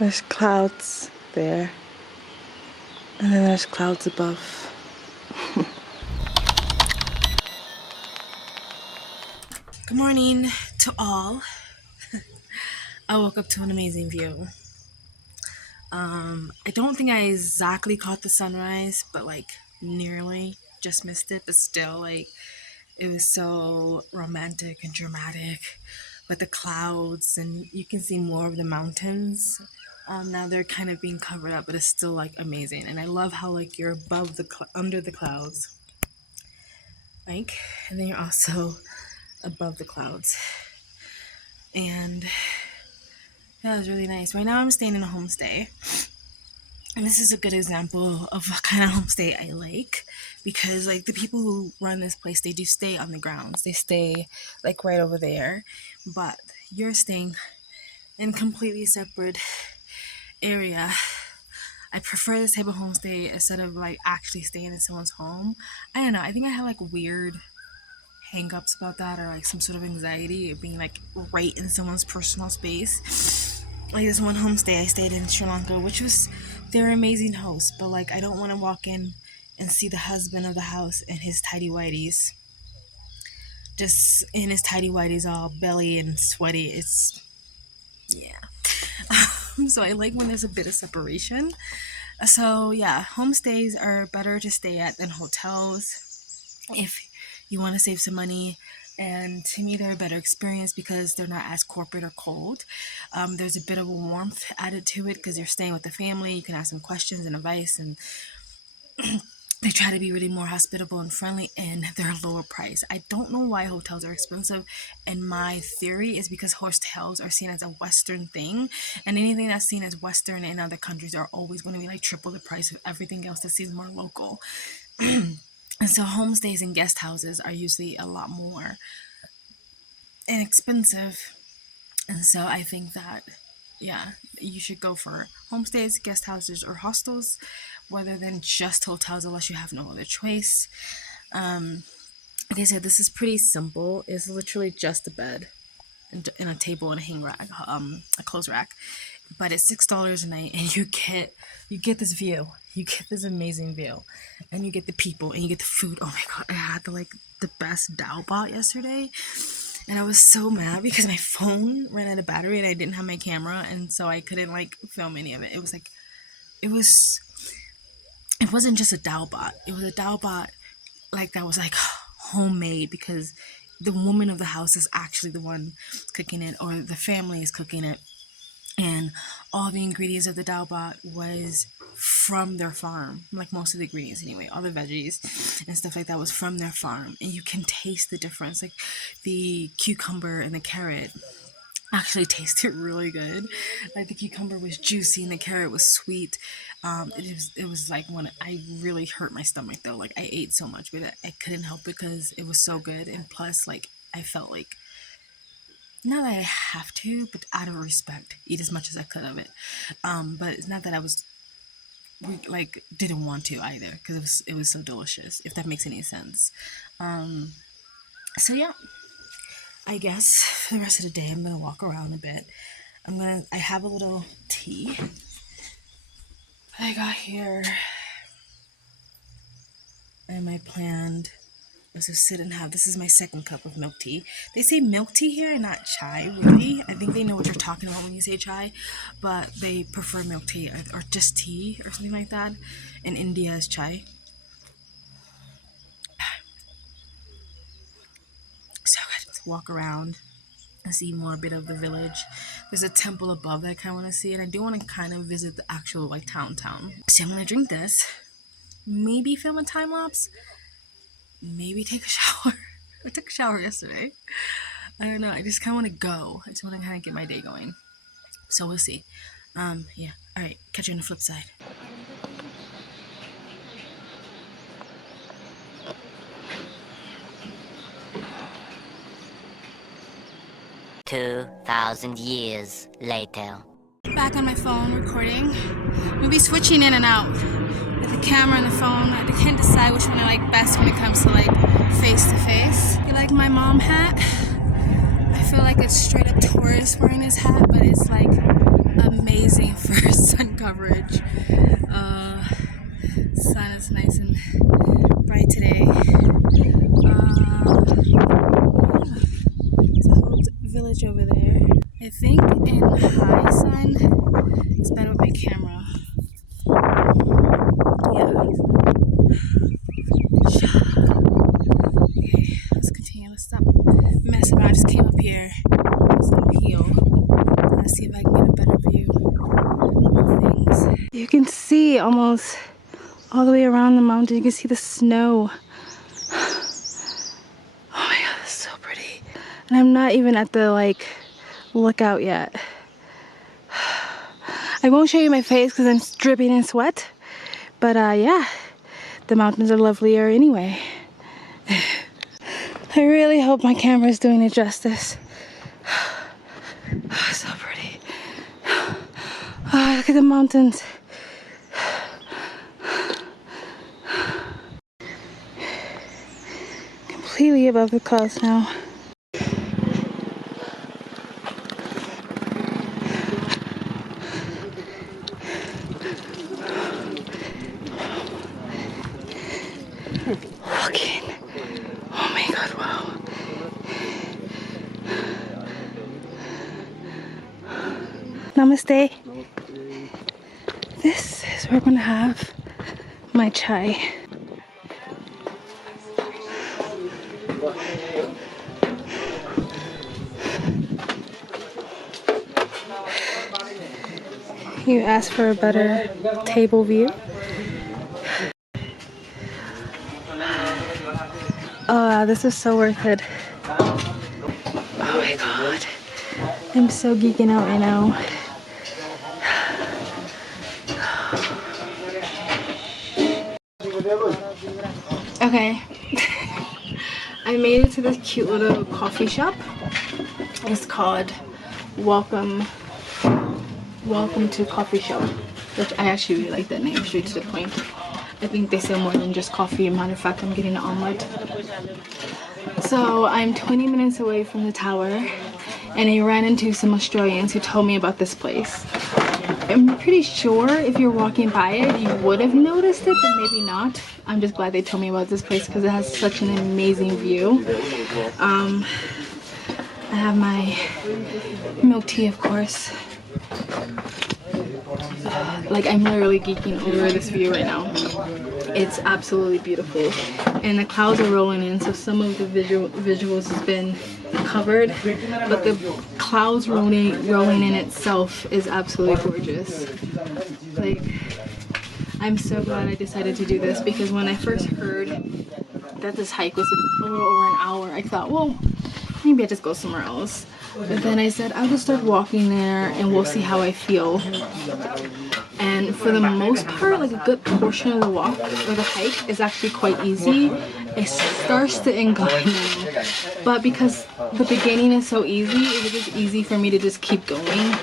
There's clouds there, and then there's clouds above. Good morning to all. I woke up to an amazing view. I don't think I exactly caught the sunrise, but like nearly just missed it, but still like it was so romantic and dramatic with the clouds, and you can see more of the mountains. Now they're kind of being covered up, but it's still like amazing. And I love how like you're above the under the clouds, like, and then you're also above the clouds. And that was really nice. Right now I'm staying in a homestay. And this is a good example of what kind of homestay I like, because like the people who run this place, they do stay on the grounds. They stay like right over there, but you're staying in completely separate area. I prefer this type of homestay instead of like actually staying in someone's home. I don't know. I think I have like weird hang-ups about that, or like some sort of anxiety of being like right in someone's personal space. Like this one homestay I stayed in Sri Lanka, which was, they're amazing hosts, but like I don't want to walk in and see the husband of the house in his tidy whities, just in his tidy whities, all belly and sweaty. It's, yeah. So I like when there's a bit of separation. So yeah, homestays are better to stay at than hotels if you want to save some money. And to me, they're a better experience because they're not as corporate or cold. There's a bit of a warmth added to it because you're staying with the family. You can ask them questions and advice, and they try to be really more hospitable and friendly, and they're a lower price. I don't know why hotels are expensive, and my theory is because hotels are seen as a Western thing, and anything that's seen as Western in other countries are always going to be like triple the price of everything else that seems more local. And so homestays and guest houses are usually a lot more inexpensive. And so I think that, yeah, you should go for homestays, guest houses, or hostels rather than just hotels unless you have no other choice. Like I said, this is pretty simple. It's literally just a bed and a table and a hang rack, a clothes rack. But it's $6 a night, and you get this view. You get this amazing view, and you get the people, and you get the food. Oh my god, I had the best dal bhat yesterday, and I was so mad because my phone ran out of battery and I didn't have my camera, and so I couldn't like film any of it. It wasn't just a dal bhat. It was a dal bhat like that was like homemade, because the woman of the house is actually the one cooking it, or the family is cooking it. And all the ingredients of the dal bhat was from their farm, like most of the ingredients anyway, all the veggies and stuff like that was from their farm, and you can taste the difference. Like the cucumber and the carrot actually tasted really good. Like the cucumber was juicy and the carrot was sweet. It was like when I really hurt my stomach though. Like I ate so much, but I couldn't help it because it was so good, and plus like I felt like, not that I have to, but out of respect, eat as much as I could of it. But it's not that I was like didn't want to either, because it was so delicious, if that makes any sense. So yeah, I guess for the rest of the day I'm gonna walk around a bit. I have a little tea that I got here, and my planned was to sit and have, this is my second cup of milk tea. They say milk tea here and not chai, really. I think they know what you're talking about when you say chai, but they prefer milk tea or just tea or something like that. In India is chai. So I got to walk around and see more a bit of the village. There's a temple above that I kind of want to see, and I do want to kind of visit the actual like town. So I'm gonna drink this, maybe film a time lapse, maybe take a shower. I took a shower yesterday. I don't know. I just kind of want to go. I just want to kind of get my day going. So we'll see. Yeah. All right. Catch you on the flip side. 2,000 years later. Back on my phone recording. Maybe switching in and out with the camera and the phone. I can't decide which one I like best when it comes to like face to face. You like my mom hat? I feel like it's straight up tourist wearing this hat, but it's like amazing for coverage. Sun is nice and bright today. There's a whole village over there. I think in high sun it's better with my camera. Yeah. Okay, let's continue. Let's stop messing around. I just came up here. This little hill. Let's see if I can get a better view of things. You can see almost all the way around the mountain. You can see the snow. Oh my god, it's so pretty. And I'm not even at the like lookout yet. I won't show you my face because I'm dripping in sweat. But yeah, the mountains are lovelier anyway. I really hope my camera is doing it justice. Oh, so pretty. Oh, look at the mountains. Completely above the clouds now. Walking. Oh my god, wow. Namaste. This is where we're gonna have my chai. You asked for a better table view. Oh, this is so worth it. Oh my god. I'm so geeking out right now. Okay. I made it to this cute little coffee shop. It's called Welcome to Coffee Shop, which I actually really like that name, straight to the point. I think they sell more than just coffee. Matter of fact, I'm getting an omelet. So I'm 20 minutes away from the tower, and I ran into some Australians who told me about this place. I'm pretty sure if you're walking by it, you would have noticed it, but maybe not. I'm just glad they told me about this place because it has such an amazing view. I have my milk tea, of course. Like, I'm literally geeking over this view right now. It's absolutely beautiful, and the clouds are rolling in, so some of the visuals has been covered, but the clouds rolling in itself is absolutely gorgeous. Like, I'm so glad I decided to do this, because when I first heard that this hike was a little over an hour, I thought, well, maybe I just go somewhere else. But then I said, I'll just start walking there and we'll see how I feel. And for the most part, like a good portion of the walk or the hike is actually quite easy. It starts to incline now. But because the beginning is so easy, it was just easy for me to just keep going.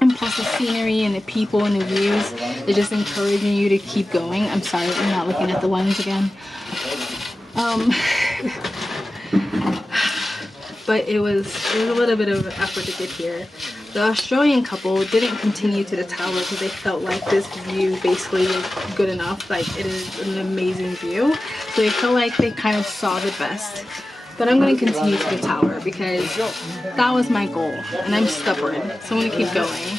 And plus the scenery and the people and the views, they're just encouraging you to keep going. I'm sorry, I'm not looking at the lens again. But it was a little bit of effort to get here. The Australian couple didn't continue to the tower because they felt like this view basically was good enough. Like, it is an amazing view. So they felt like they kind of saw the best. But I'm going to continue to the tower because that was my goal. And I'm stubborn, so I'm going to keep going.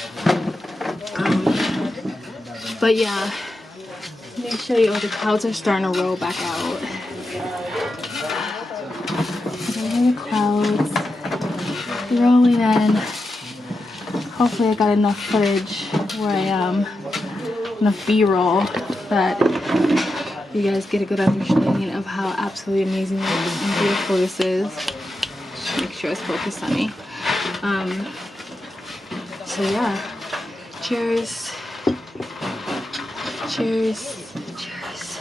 But yeah, let me show you. Oh, the clouds are starting to roll back out. The clouds rolling in. Hopefully I got enough footage where I am, enough b-roll, that you guys get a good understanding of how absolutely amazing and beautiful this is. Just make sure it's focused on me. So yeah, cheers. Cheers. Cheers.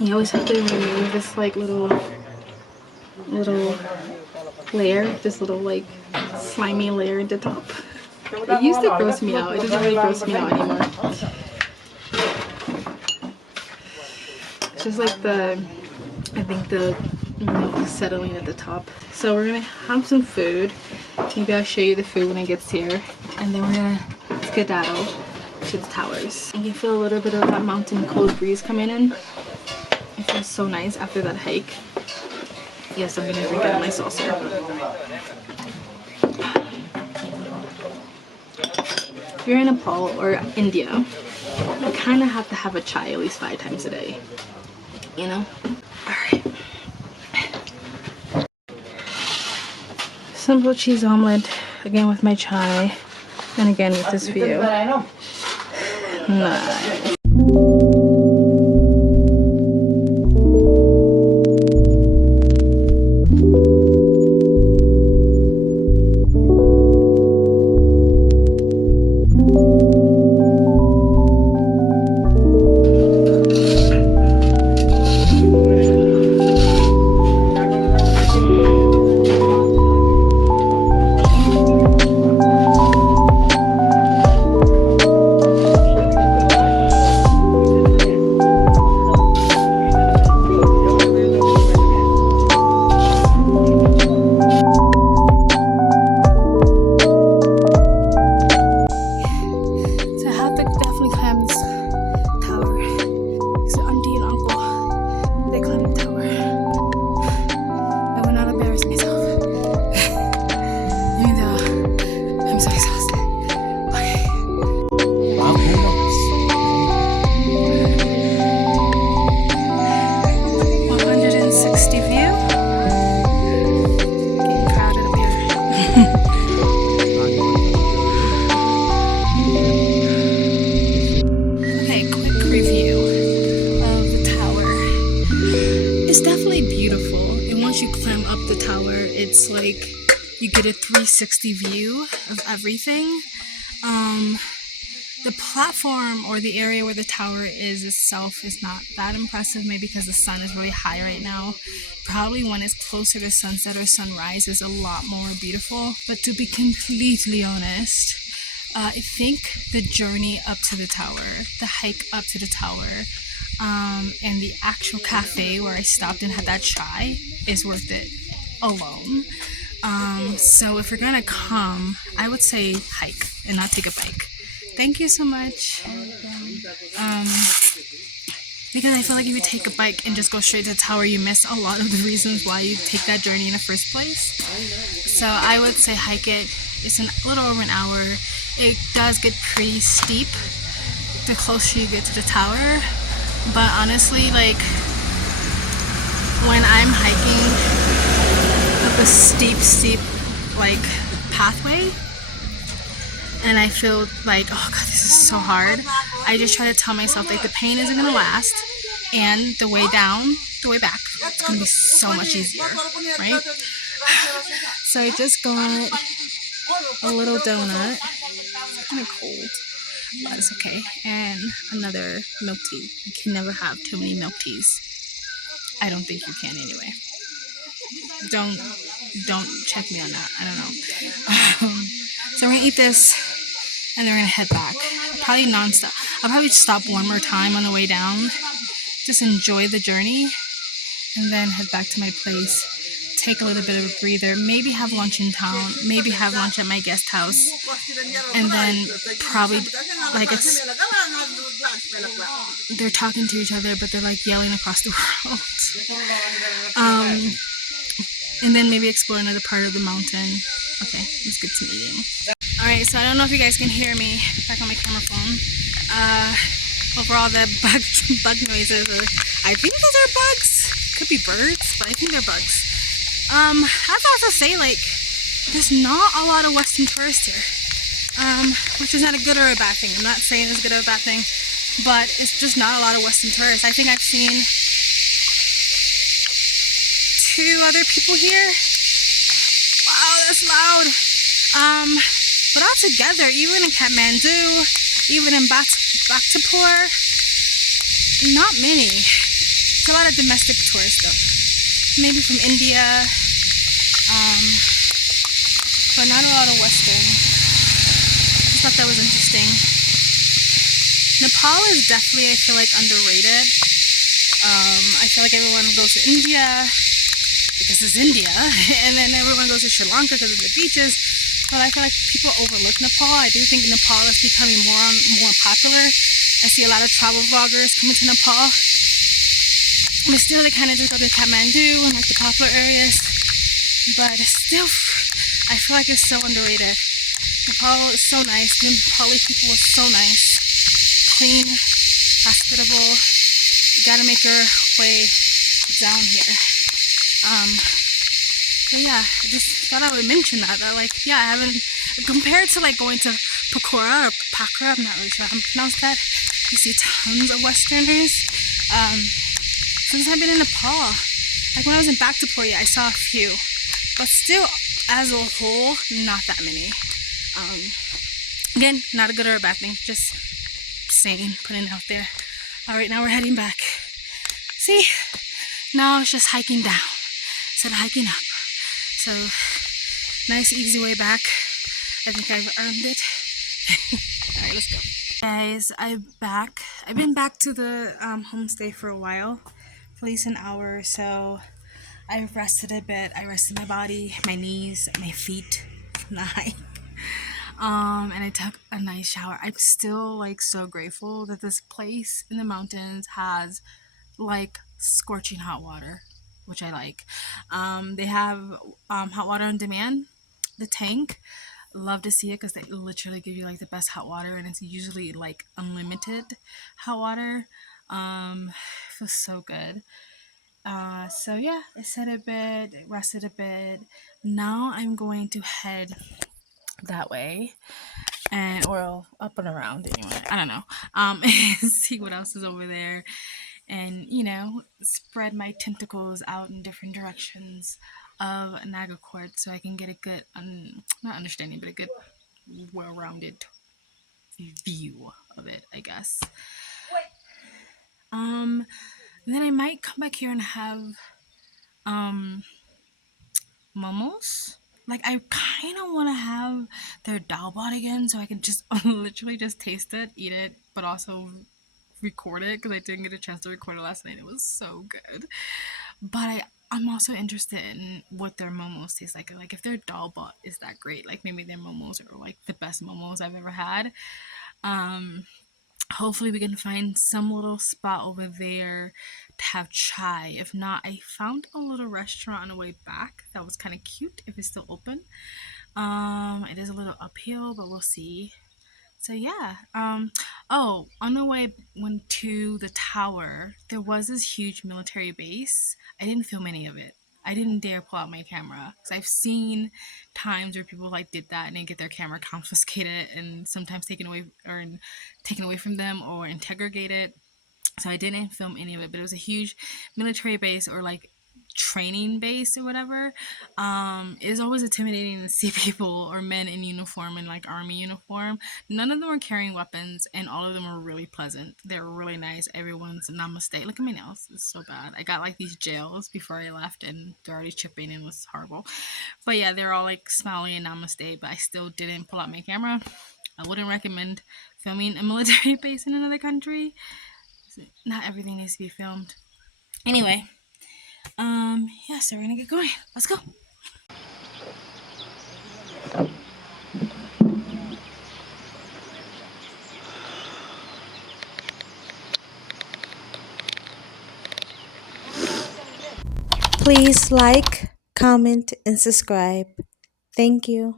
You always have to remove this like little layer, this little like slimy layer at the top. It used to gross me out. It doesn't really gross me out anymore. It's just like I think the milk settling at the top. So we're gonna have some food. Maybe I'll show you the food when it gets here, and then we're gonna skedaddle. to the towers. You can feel a little bit of that mountain cold breeze coming in. It feels so nice after that hike. Yes, I'm gonna drink out of my saucer. If you're in Nepal or India, you kind of have to have a chai at least 5 times a day. You know? Alright. Simple cheese omelet, again with my chai, and again with this view. Nice. It's like you get a 360 view of everything. The platform or the area where the tower is itself is not that impressive, maybe because the sun is really high right now. Probably when it's closer to sunset or sunrise is a lot more beautiful. But to be completely honest, I think the journey up to the tower, the hike up to the tower, and the actual cafe where I stopped and had that chai is worth it alone. So if you're gonna come, I would say hike and not take a bike. Thank you so much. Because I feel like if you take a bike and just go straight to the tower, you miss a lot of the reasons why you take that journey in the first place. So I would say hike it. It's a little over an hour. It does get pretty steep the closer you get to the tower. But honestly, like, when I'm hiking up a steep like pathway and I feel like, oh god, this is so hard, I just try to tell myself like the pain isn't gonna last, and the way down, the way back, it's gonna be so much easier, right? So I just got a little donut. It's kind of cold, but it's okay, and another milk tea. You can never have too many milk teas. I don't think you can anyway. Don't check me on that. I don't know. So we're gonna eat this and then we're gonna head back. Probably non-stop. I'll probably stop one more time on the way down. Just enjoy the journey and then head back to my place. Take a little bit of a breather. Maybe have lunch in town. Maybe have lunch at my guest house. And then probably, like, it's, they're talking to each other, but they're like yelling across the world. And then maybe explore another part of the mountain. Okay, let's get some eating. Alright, so I don't know if you guys can hear me back on my camera phone. Overall, the bug noises, I think those are bugs. Could be birds, but I think they're bugs. I have to also say, like, there's not a lot of Western tourists here. Which is not a good or a bad thing. I'm not saying it's a good or a bad thing, but it's just not a lot of Western tourists. I think I've seen 2 other people here. Wow, that's loud. But all together, even in Kathmandu, even in Bhaktapur, not many. It's a lot of domestic tourists though. Maybe from India, but not a lot of Western. I thought that was interesting. Nepal is definitely, I feel like, underrated. I feel like everyone goes to India because it's India, and then everyone goes to Sri Lanka because of the beaches. but I feel like people overlook Nepal. I do think Nepal is becoming more popular. I see a lot of travel vloggers coming to Nepal, but still they kind of just go to Kathmandu and like the popular areas. But still, I feel like it's so underrated. Nepal is so nice. The Nepali people are so nice, clean, hospitable. You gotta make your way down here. But yeah, I just thought I would mention that like, yeah, I haven't, compared to like going to Pakora or Pakra, I'm not really sure how to pronounce that. You see tons of Westerners. Since I've been in Nepal, like when I was in Bhaktapur, I saw a few, but still, as a whole, not that many. Again, not a good or a bad thing, just saying, putting it out there. All right, now we're heading back. See, now it's just hiking down instead of hiking up. So, nice easy way back. I think I've earned it. All right, let's go. Guys, I'm back. I've been back to the homestay for a while, at least an hour or so. I've rested a bit. I rested my body, my knees, my feet, my hike. And I took a nice shower. I'm still like so grateful that this place in the mountains has like scorching hot water, which I like. They have hot water on demand, the tank. Love to see it because they literally give you like the best hot water, and it's usually like unlimited hot water. Feels so good. So yeah, I sat a bit, rested a bit. Now I'm going to head that way, and or up and around anyway. I don't know. See what else is over there, and spread my tentacles out in different directions of Nagarkot so I can get a good, not understanding, but a good, well-rounded view of it, I guess. Then I might come back here and have momos. Like I kind of want to have their dal bot again, so I can just literally just taste it, eat it, but also record it because I didn't get a chance to record it last night. It was so good. But I'm also interested in what their momos taste like. Like if their dal bot is that great, like maybe their momos are like the best momos I've ever had. Hopefully we can find some little spot over there to have chai. If not, I found a little restaurant on the way back that was kind of cute if it's still open. It is a little uphill, but we'll see. So yeah. Oh, on the way went to the tower, there was this huge military base. I didn't film any of it. I didn't dare pull out my camera because I've seen times where people like did that and they get their camera confiscated and sometimes taken away from them or interrogated. So I didn't film any of it, but it was a huge military base or like training base or whatever. It was always intimidating to see people or men in uniform and like army uniform. None of them were carrying weapons, and all of them were really pleasant. They were really nice. Everyone's namaste. Look at my nails. It's so bad. I got like these gels before I left, and they're already chipping, and it was horrible. But yeah, they're all like smiling and namaste. But I still didn't pull out my camera. I wouldn't recommend filming a military base in another country. Not everything needs to be filmed. Anyway, yeah, so we're gonna get going. Let's go. Please like, comment, and subscribe. Thank you.